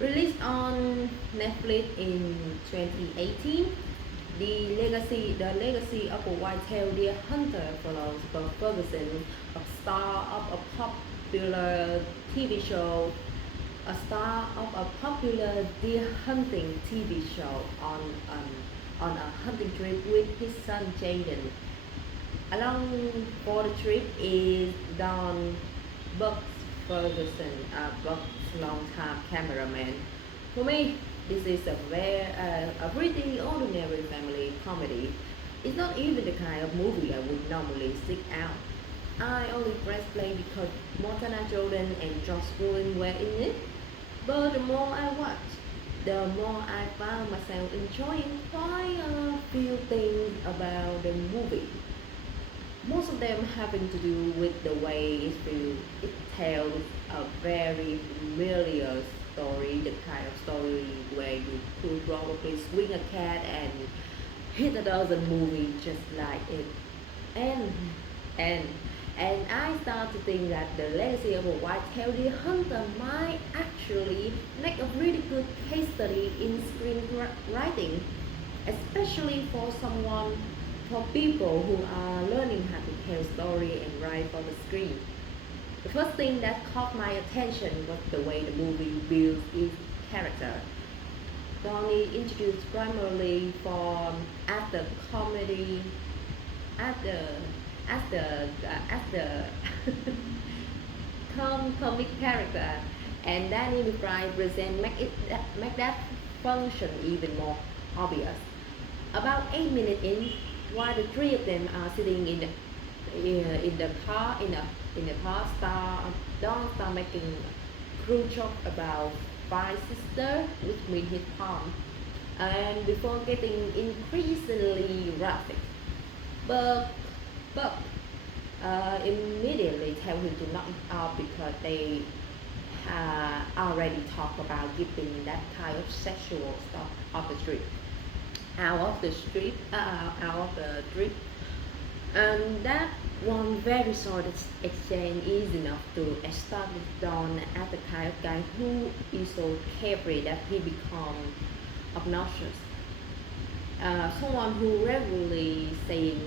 Released on Netflix in 2018, the legacy of a white-tailed deer hunter follows Buck Ferguson, a star of a popular TV show, a star of a popular deer hunting TV show on a hunting trip with his son Jaden. Along for the trip is Don Bucks Ferguson, Buck's longtime cameraman. For me, this is a pretty ordinary family comedy. It's not even the kind of movie I would normally seek out. I only press play because Montana Jordan and Josh Brolin were in it. But the more I watched, the more I found myself enjoying quite a few things about the movie. Most of them having to do with the way it tells a very familiar story, the kind of story where you could probably swing a cat and hit a dozen movies just like it. And and and I start to think that the legacy of a white-tailed deer hunter might actually make a really good case study in screenwriting, especially for people who are learning how to tell story and write for the screen. The first thing that caught my attention was the way the movie builds its character. Donnie introduced primarily from as the comedy, as the as the comic character, and Danny McBride present make that function even more obvious. About 8 minutes in, while the three of them are sitting in the car, Don start making cruel joke about five sister, which means his palm, and before getting increasingly graphic. But but immediately tell him to knock it off because they already talk about keeping that kind of sexual stuff off the street, out of the street, and that one very short exchange is enough to establish Don as the kind of guy who is so carefree that he becomes obnoxious. Someone who regularly saying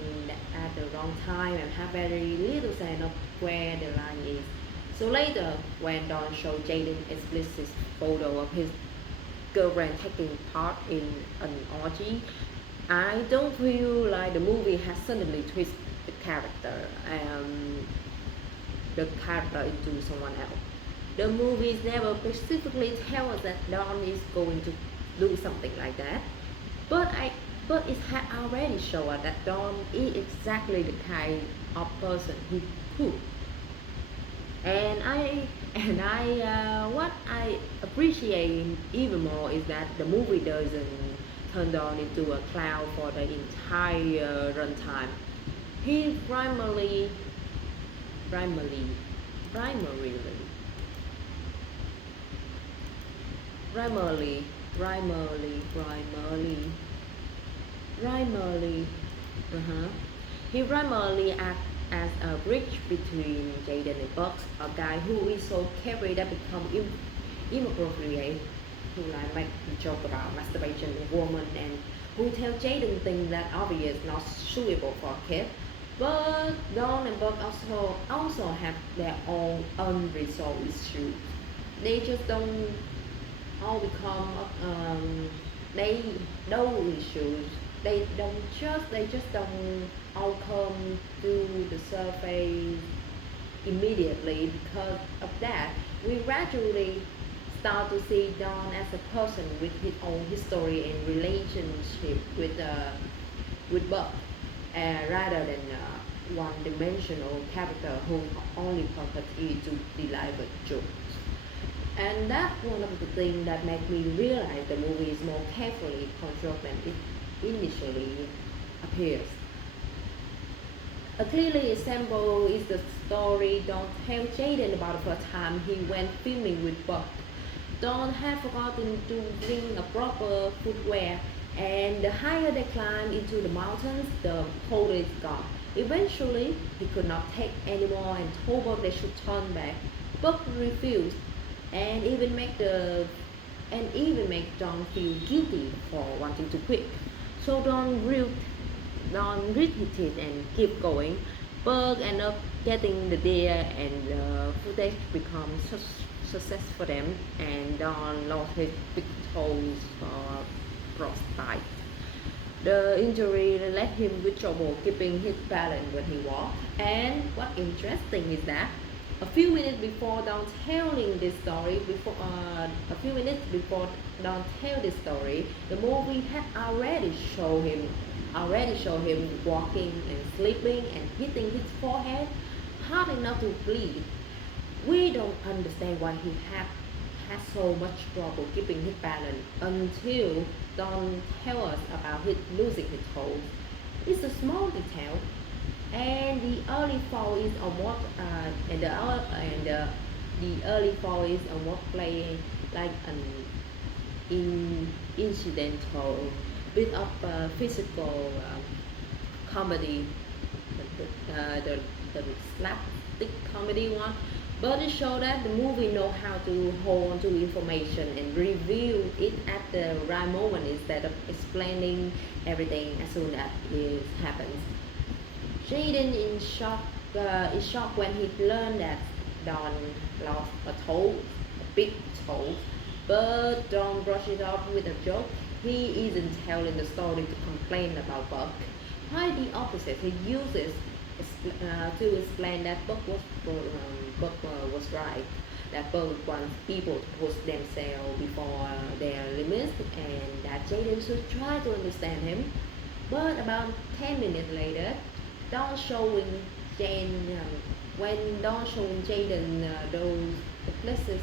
at the wrong time and have very little sense of where the line is. So later, when Don showed Jaden explicit photo of his girlfriend taking part in an orgy, I don't feel like the movie has suddenly twisted um, the character into someone else. The movies never specifically tell us that Don is going to do something like that, but I but it had already shown us that Don is exactly the kind of person he could. And what I appreciate even more is that the movie doesn't turn Don into a clown for the entire runtime. He primarily, primarily, primarily, primarily, primarily, uh-huh. He primarily acts as a bridge between Jaden and Bucks, a guy who is so carefree that become inappropriate, who like make a joke about masturbation with woman and who tell Jaden things that obvious not suitable for a kid. But Dawn and Buck also have their own unresolved issues. They just don't all become they those issues. They just don't all come to the surface immediately. Because of that, we gradually start to see Don as a person with his own history and relationship with Buck, rather than one-dimensional character whose only purpose is to deliver jokes. And that's one of the things that made me realize the movie is more carefully constructed than it initially appears. A clearly example is the story Don tells Jaden about the first time he went filming with Buck. Don had forgotten to bring a proper footwear, and the higher they climbed into the mountains, the colder it got. Eventually, he could not take anymore and told Buck they should turn back. Buck refused, and even made the and even make Don feel guilty for wanting to quit. So Don grit his teeth and keep going. Buck end up getting the deal and the footage becomes success for them, and Don lost his big toes for frostbite. The injury left him with trouble keeping his balance when he walked. And what interesting is that a few minutes before Don telling this story, a few minutes before Don tell this story, the movie had already show him walking and sleeping and hitting his forehead hard enough to bleed. We don't understand why he had so much trouble keeping his balance until Don tell us about his losing his toes. It's a small detail, and the early fall is on what the early fall is on what play like an incidental bit of physical comedy, the slapstick comedy one, but it showed that the movie know how to hold on to information and reveal it at the right moment instead of explaining everything as soon as it happens. Jaden is shocked when he learned that Don lost a toe, a big toe, but Don brushed it off with a joke. He isn't telling the story to complain about Buck. Quite the opposite. He uses to explain that Buck was right. That Buck wants people to push themselves before their limits, and that Jaden should try to understand him. But about 10 minutes later, Don showing Jane when Don showing Jaden those explicit,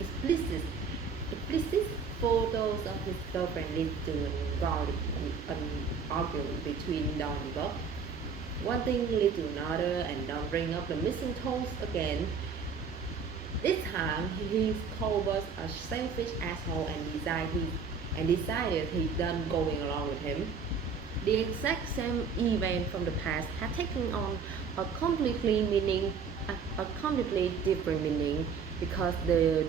explicit, explicit photos of his girlfriend lead to an argument between Don and Buck. One thing lead to another, and Don bring up the missing toes again. This time, he called Buck a selfish asshole and decided he's done going along with him. The exact same event from the past had taken on a completely different meaning because the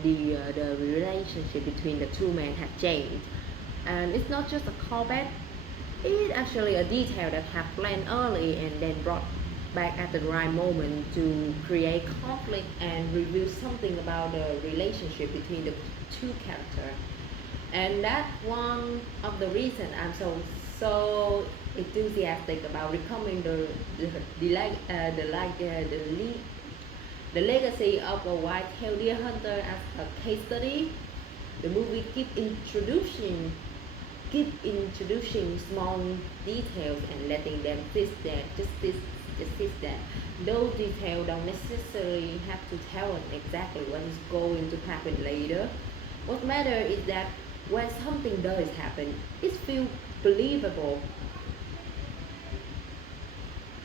relationship between the two men had changed, and it's not just a callback. It's actually a detail that had planned early and then brought back at the right moment to create conflict and reveal something about the relationship between the two characters. And that's one of the reasons I'm so enthusiastic about recoming the legacy of a white-tailed deer hunter as a case study. The movie keep introducing small details and letting them fit there, just fit there. Those details don't necessarily have to tell us exactly what is going to happen later. What matters is that when something does happen, it feels believable